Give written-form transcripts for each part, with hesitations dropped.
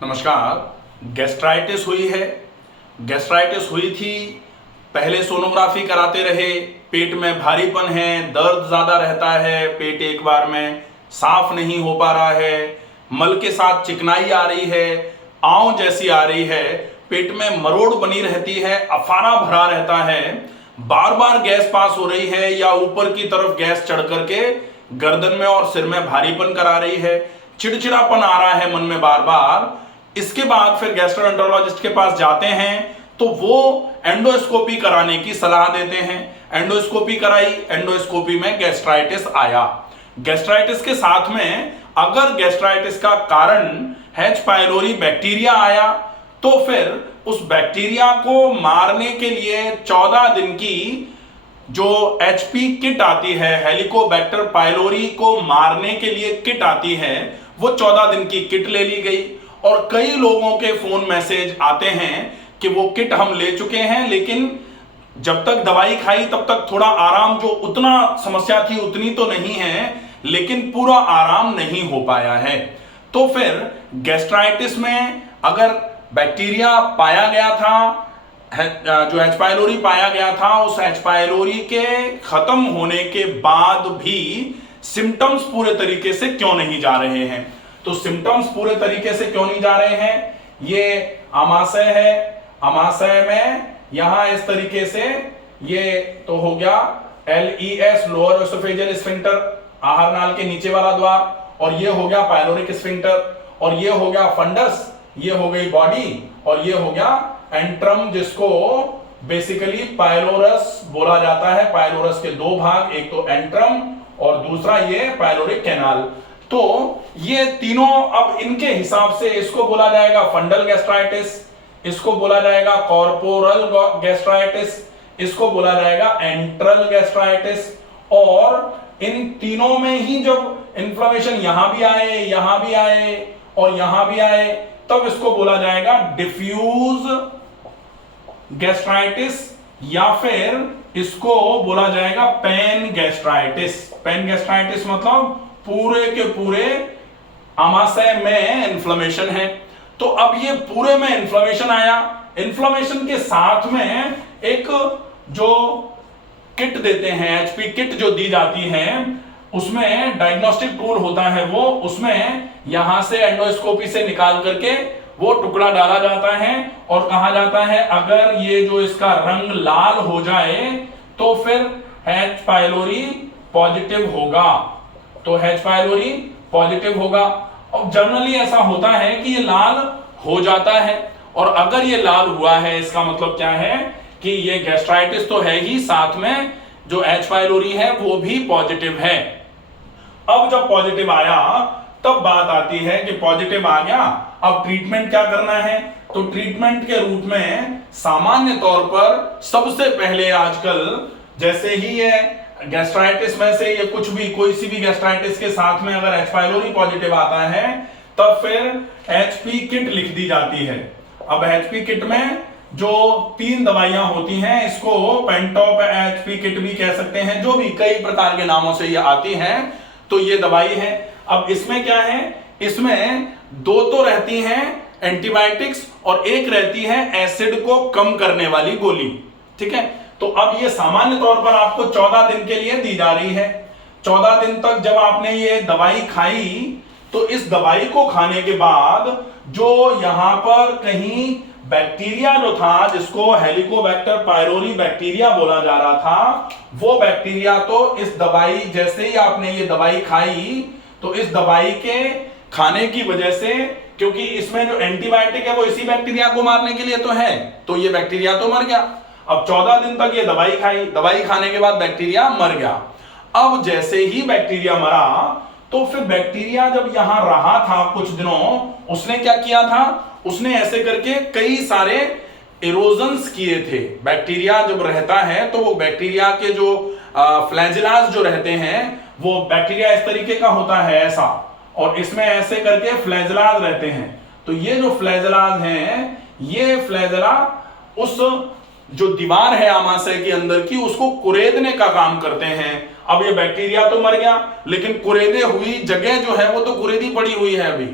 नमस्कार। गैस्ट्राइटिस हुई है। गैस्ट्राइटिस हुई थी, पहले सोनोग्राफी कराते रहे, पेट में भारीपन है, दर्द ज़्यादा रहता है, पेट एक बार में साफ नहीं हो पा रहा है, मल के साथ चिकनाई आ रही है, आंव जैसी आ रही है, पेट में मरोड़ बनी रहती है, अफारा भरा रहता है, बार बार गैस पास हो रही है या ऊपर की तरफ गैस चढ़ करके गर्दन में और सिर में भारीपन करा रही है, चिड़चिड़ापन आ रहा है मन में बार बार। इसके बाद फिर गैस्ट्रोएंटरोलॉजिस्ट के पास जाते हैं तो वो एंडोस्कोपी कराने की सलाह देते हैं। एंडोस्कोपी कराई, एंडोस्कोपी में गैस्ट्राइटिस आया। गैस्ट्राइटिस के साथ में अगर गैस्ट्राइटिस का कारण एच पाइलोरी बैक्टीरिया आया तो फिर उस बैक्टीरिया को मारने के लिए 14 दिन की जो एचपी किट आती है, हेलिकोबैक्टर पाइलोरी को मारने के लिए किट आती है, वो 14 दिन की किट ले ली गई। और कई लोगों के फोन मैसेज आते हैं कि वो किट हम ले चुके हैं, लेकिन जब तक दवाई खाई तब तक थोड़ा आराम, जो उतना समस्या थी उतनी तो नहीं है, लेकिन पूरा आराम नहीं हो पाया है। तो फिर गैस्ट्राइटिस में अगर बैक्टीरिया पाया गया था, जो एच पाइलोरी पाया गया था, उस एच पाइलोरी के खत्म होने के बाद भी सिम्टम्स पूरे तरीके से क्यों नहीं जा रहे हैं? तो सिम्टम्स पूरे तरीके से क्यों नहीं जा रहे हैं? ये आमाशय है, आमाशय में यहां इस तरीके से ये तो हो गया LES, लोअर एसोफेजियल स्फिंक्टर, आहार नाल के नीचे वाला द्वार, और ये हो गया पाइलोरिक स्फिंक्टर, और ये हो गया फंडस, ये हो गई बॉडी, और ये हो गया एंट्रम, जिसको बेसिकली पाइलोरस बोला जाता है। पाइलोरस के दो भाग, एक तो एंट्रम और दूसरा ये पाइलोरिक कैनाल। तो ये तीनों, अब इनके हिसाब से इसको बोला जाएगा फंडल गैस्ट्राइटिस, इसको बोला जाएगा कॉर्पोरल गैस्ट्राइटिस, इसको बोला जाएगा एंट्रल गैस्ट्राइटिस। और इन तीनों में ही जब इन्फ्लेमेशन यहां भी आए, यहां भी आए और यहां भी आए, तब इसको बोला जाएगा डिफ्यूज गैस्ट्राइटिस, या फिर इसको बोला जाएगा पैन गैस्ट्राइटिस। पैन गैस्ट्राइटिस मतलब पूरे के पूरे आमाशय में इन्फ्लेमेशन है। तो अब ये पूरे में इन्फ्लेमेशन आया, इन्फ्लेमेशन के साथ में एक जो किट देते हैं, एचपी किट जो दी जाती है, उसमें डायग्नोस्टिक टूल होता है, वो उसमें यहां से एंडोस्कोपी से निकाल करके वो टुकड़ा डाला जाता है और कहा जाता है अगर ये जो इसका रंग लाल हो जाए तो फिर एच पाइलोरी पॉजिटिव होगा, तो एच पाइलोरी पॉजिटिव होगा। और जनरली ऐसा होता है कि ये लाल हो जाता है, और अगर ये लाल हुआ है इसका मतलब क्या है कि ये गैस्ट्राइटिस तो है ही, साथ में जो एच पाइलोरी है वो भी पॉजिटिव है। अब जब पॉजिटिव आया तब बात आती है कि पॉजिटिव आ गया, अब ट्रीटमेंट क्या करना है? तो ट्रीटमेंट के रूप में सामान्य तौर पर सबसे पहले आजकल, जैसे ही ये गैस्ट्राइटिस में से ये कुछ भी, कोई सी भी गैस्ट्राइटिस के साथ में अगर एच पाइलोरी पॉजिटिव आता है तब फिर एचपी किट लिख दी जाती है। अब एचपी किट में जो 3 दवाइयां होती हैं, इसको पेंटॉप एचपी किट भी कह सकते हैं, जो भी कई प्रकार के नामों से ये आती हैं, तो ये दवाई है। अब इसमें क्या है? इसमें 2 तो रहती हैं एंटीबायोटिक्स और एक रहती है एसिड को कम करने वाली गोली, ठीक है। तो अब ये सामान्य तौर पर आपको 14 दिन के लिए दी जा रही है। 14 दिन तक जब आपने ये दवाई खाई, तो इस दवाई को खाने के बाद जो यहां पर कहीं बैक्टीरिया जो था, जिसको हेलिकोबैक्टर पाइलोरी बैक्टीरिया बोला जा रहा था, वो बैक्टीरिया तो इस दवाई, जैसे ही आपने ये दवाई खाई, तो इस दवाई के खाने की वजह से, क्योंकि इसमें जो एंटीबायोटिक है वो इसी बैक्टीरिया को मारने के लिए तो है, तो ये बैक्टीरिया तो मर गया। अब 14 दिन तक ये दवाई खाई, दवाई खाने के बाद बैक्टीरिया मर गया। अब जैसे ही बैक्टीरिया मरा, तो फिर बैक्टीरिया जब यहां रहा था कुछ दिनों, उसने क्या किया था? उसने ऐसे करके कई सारे इरोजन्स किए थे। बैक्टीरिया जब रहता है तो वो बैक्टीरिया के जो फ्लैजिलास जो रहते हैं, वो बैक्टीरिया इस तरीके का होता है ऐसा, और इसमें ऐसे करके फ्लैजिलास रहते हैं। तो ये जो फ्लैजिलास हैं, ये फ्लैजिला उस जो दीवार है आमाशय के अंदर की, उसको कुरेदने का काम करते हैं। अब ये बैक्टीरिया तो मर गया, लेकिन कुरेदे हुई जगह जो है वो तो कुरेदी पड़ी हुई है अभी।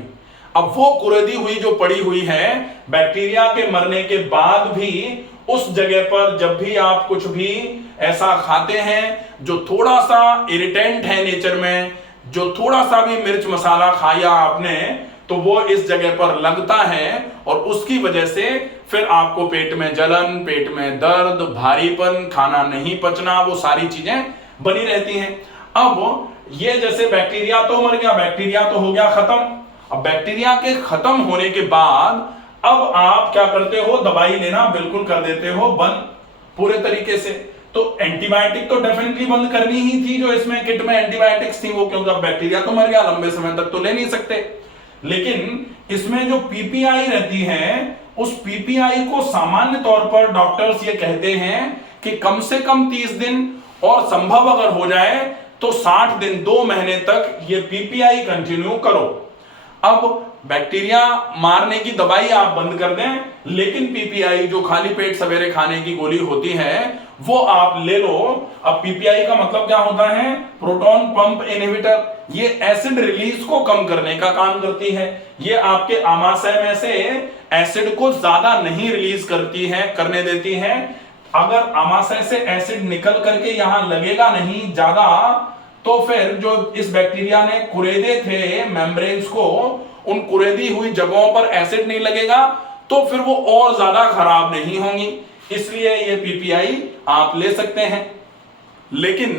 अब वो कुरेदी हुई जो पड़ी हुई है, बैक्टीरिया के मरने के बाद भी उस जगह पर जब भी आप कुछ भी ऐसा खाते हैं जो थोड़ा सा इरिटेंट है नेचर में, जो थोड़ा सा भी मिर्च मसाला खाया आपने, तो वो इस जगह पर लगता है और उसकी वजह से फिर आपको पेट में जलन, पेट में दर्द, भारीपन, खाना नहीं पचना, वो सारी चीजें बनी रहती हैं। अब ये जैसे बैक्टीरिया तो मर गया, बैक्टीरिया तो हो गया खत्म। अब बैक्टीरिया के खत्म होने के बाद अब आप क्या करते हो, दवाई लेना बिल्कुल कर देते हो बंद पूरे तरीके से। तो एंटीबायोटिक तो डेफिनेटली बंद करनी ही थी, जो इसमें किट में एंटीबायोटिक्स थी वो, क्योंकि अब बैक्टीरिया तो मर गया, लंबे समय तक तो ले नहीं सकते। लेकिन इसमें जो पीपीआई रहती है, उस पीपीआई को सामान्य तौर पर डॉक्टर्स ये कहते हैं कि कम से कम 30 दिन और संभव अगर हो जाए तो 60 दिन, 2 महीने तक ये पीपीआई कंटिन्यू करो। अब बैक्टीरिया मारने की दवाई आप बंद कर दें, लेकिन पीपीआई जो खाली पेट सवेरे खाने की गोली होती है वो आप ले लो। अब पीपीआई का मतलब क्या होता है, प्रोटॉन पंप इनहिबिटर। ये एसिड रिलीज को कम करने का काम करती है। ये आपके आमाशय में से एसिड को ज्यादा नहीं रिलीज करती है, करने देती है। अगर आमाशय से एसिड निकल करके यहां लगेगा नहीं ज्यादा, तो फिर जो इस बैक्टीरिया ने कुरेदे थे मेम्ब्रेन्स को, उन कुरेदी हुई जगहों पर एसिड नहीं लगेगा, तो फिर वो और ज्यादा खराब नहीं होंगी। इसलिए ये पीपीआई आप ले सकते हैं। लेकिन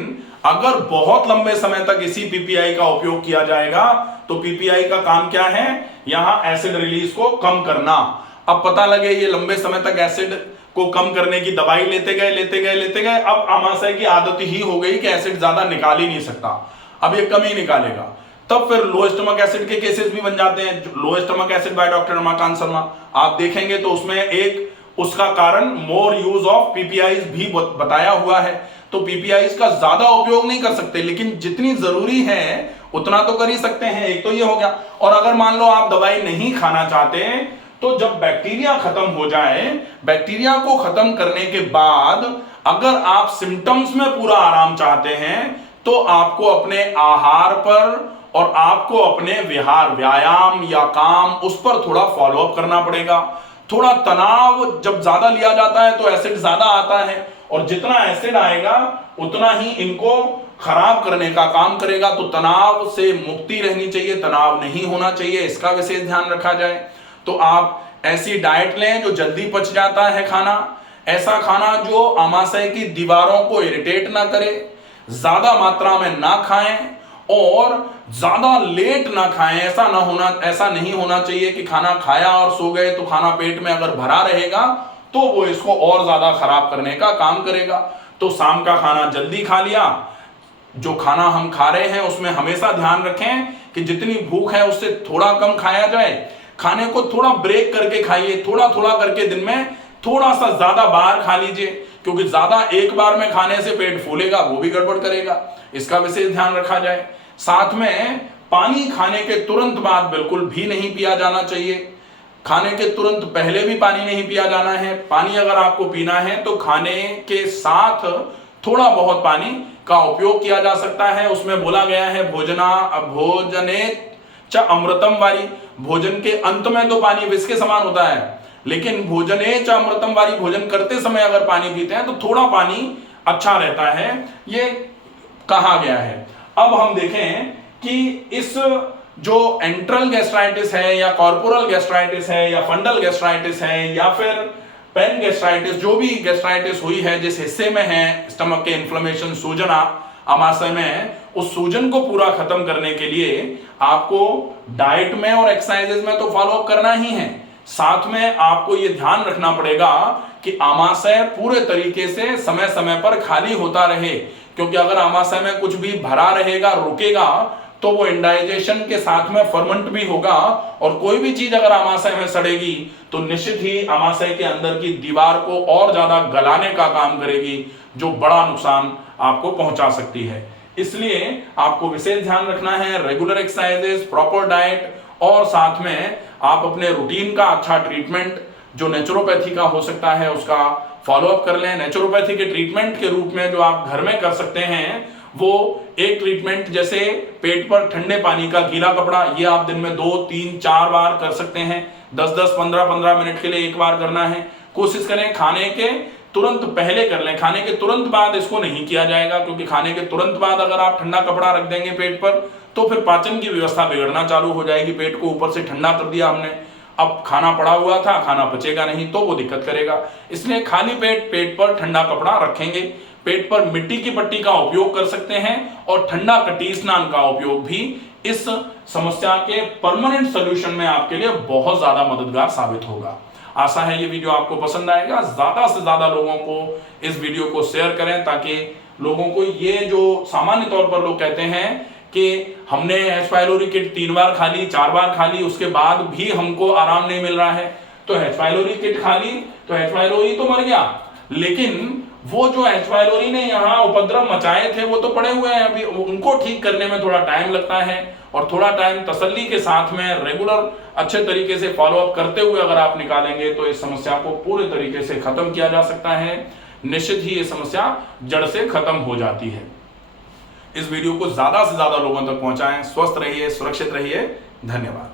अगर बहुत लंबे समय तक इसी पीपीआई का उपयोग किया जाएगा, तो पीपीआई का काम क्या है, यहां एसिड रिलीज को कम करना। अब पता लगे ये लंबे समय तक एसिड को कम करने की दवाई लेते गए, अब आमाशय की आदत ही हो गई कि एसिड ज्यादा निकाल ही नहीं सकता, अब ये कम ही निकालेगा। तब फिर लो स्टमक एसिड के केसेस भी बन जाते हैं। Low stomach acid by doctor Ramakant Sharma आप देखेंगे तो उसमें एक उसका कारण मोर यूज ऑफ पीपीआईज भी बताया हुआ है। तो पीपीआईज का ज्यादा उपयोग नहीं कर सकते, लेकिन जितनी जरूरी है उतना तो कर ही सकते हैं। एक तो ये हो गया। और अगर मान लो आप दवाई नहीं खाना चाहते, तो जब बैक्टीरिया खत्म हो जाए, बैक्टीरिया को खत्म करने के बाद अगर आप सिम्टम्स में पूरा आराम चाहते हैं, तो आपको अपने आहार पर और आपको अपने व्यायाम या काम उस पर थोड़ा फॉलो अप करना पड़ेगा। थोड़ा तनाव जब ज्यादा लिया जाता है तो एसिड ज्यादा आता है, और जितना एसिड आएगा उतना ही इनको खराब करने का काम करेगा। तो तनाव से मुक्ति रहनी चाहिए, तनाव नहीं होना चाहिए, इसका विशेष ध्यान रखा जाए। तो आप ऐसी डाइट लें जो जल्दी पच जाता है खाना, ऐसा खाना जो आमाशय की दीवारों को इरिटेट ना करे, ज्यादा मात्रा में ना खाएं और ज्यादा लेट ना खाएं। ऐसा नहीं होना चाहिए कि खाना खाया और सो गए, तो खाना पेट में अगर भरा रहेगा तो वो इसको और ज्यादा खराब करने का काम करेगा। तो शाम का खाना जल्दी खा लिया। जो खाना हम खा रहे हैं उसमें हमेशा ध्यान रखें कि जितनी भूख है उससे थोड़ा कम खाया जाए। खाने को थोड़ा ब्रेक करके खाइए, थोड़ा थोड़ा करके दिन में थोड़ा सा ज्यादा बाहर खा लीजिए, क्योंकि ज्यादा एक बार में खाने से पेट फूलेगा, वो भी गड़बड़ करेगा। इसका विशेष ध्यान रखा जाए। साथ में पानी खाने के तुरंत बाद बिल्कुल भी नहीं पिया जाना चाहिए। खाने के तुरंत पहले भी पानी नहीं पिया जाना है। पानी अगर आपको पीना है तो खाने के साथ थोड़ा बहुत पानी का उपयोग किया जा सकता है। उसमें बोला गया है भोजने च अमृतम वारी, भोजन के अंत में तो पानी विष के समान होता है, लेकिन भोजने च अमृतम वारी, भोजन करते समय अगर पानी पीते हैं तो थोड़ा पानी अच्छा रहता है, ये कहा गया है। अब हम देखें कि इस जो एंट्रल गैस्ट्राइटिस है या कॉर्पोरल गैस्ट्राइटिस है या फंडल गैस्ट्राइटिस है या फिर पेन गैस्ट्राइटिस, जो भी गैस्ट्राइटिस हुई है जिस हिस्से में है स्टमक के इन्फ्लेमेशन, सूजन आमाशय में, उस सूजन को पूरा खत्म करने के लिए आपको डाइट में और एक्सरसाइजेज में तो फॉलो अप करना ही है। साथ में आपको यह ध्यान रखना पड़ेगा कि आमाशय पूरे तरीके से समय समय पर खाली होता रहे, क्योंकि अगर आमाशय में कुछ भी भरा रहेगा, रुकेगा, तो वो इंडाइजेशन के साथ में फर्मेंट भी होगा, और कोई भी चीज अगर आमाशय में सड़ेगी तो निश्चित ही आमाशय के अंदर की दीवार को और ज्यादा गलाने का काम करेगी, जो बड़ा नुकसान आपको पहुंचा सकती है। इसलिए आपको विशेष ध्यान रखना है, रेगुलर एक्सरसाइजेस, प्रॉपर डाइट, और साथ में आप अपने रूटीन का अच्छा ट्रीटमेंट जो नेचुरोपैथी का हो सकता है उसका फॉलो अप कर लें। नेचुरोपैथी के ट्रीटमेंट के रूप में जो आप घर में कर सकते हैं वो एक ट्रीटमेंट जैसे पेट पर ठंडे पानी का गीला कपड़ा, ये आप दिन में 2, 3, 4 बार कर सकते हैं। 10-10, 15-15 मिनट के लिए एक बार करना है। कोशिश करें खाने के तुरंत पहले कर लें, खाने के तुरंत बाद इसको नहीं किया जाएगा, क्योंकि खाने के तुरंत बाद अगर आप ठंडा कपड़ा रख देंगे पेट पर तो फिर पाचन की व्यवस्था बिगड़ना चालू हो जाएगी। पेट को ऊपर से ठंडा कर दिया हमने, अब खाना पड़ा हुआ था, खाना पचेगा नहीं तो वो दिक्कत करेगा। इसलिए खाली पेट पर ठंडा कपड़ा रखेंगे। पेट पर मिट्टी की पट्टी का उपयोग कर सकते हैं और ठंडा कटी स्नान का उपयोग भी इस समस्या के परमानेंट सोल्यूशन में आपके लिए बहुत ज्यादा मददगार साबित होगा। आशा है ये वीडियो आपको पसंद आएगा। ज्यादा से ज्यादा लोगों को इस वीडियो को शेयर करें, ताकि लोगों को ये जो सामान्य तौर पर लोग कहते हैं कि हमने एच पाइलोरी किट 3 बार खा ली, 4 बार खा ली, उसके बाद भी हमको आराम नहीं मिल रहा है, तो एच पाइलोरी किट खा ली तो एच पाइलोरी तो मर गया, लेकिन वो जो एच पाइलोरी ने यहाँ उपद्रव मचाए थे वो तो पड़े हुए हैं। अभी उनको ठीक करने में थोड़ा टाइम लगता है, और थोड़ा टाइम तसल्ली के साथ में रेगुलर अच्छे तरीके से फॉलोअप करते हुए अगर आप निकालेंगे तो इस समस्या को पूरे तरीके से खत्म किया जा सकता है। निश्चित ही ये समस्या जड़ से खत्म हो जाती है। इस वीडियो को ज्यादा से ज्यादा लोगों तक पहुंचाएं। स्वस्थ रहिए, सुरक्षित रहिए। धन्यवाद।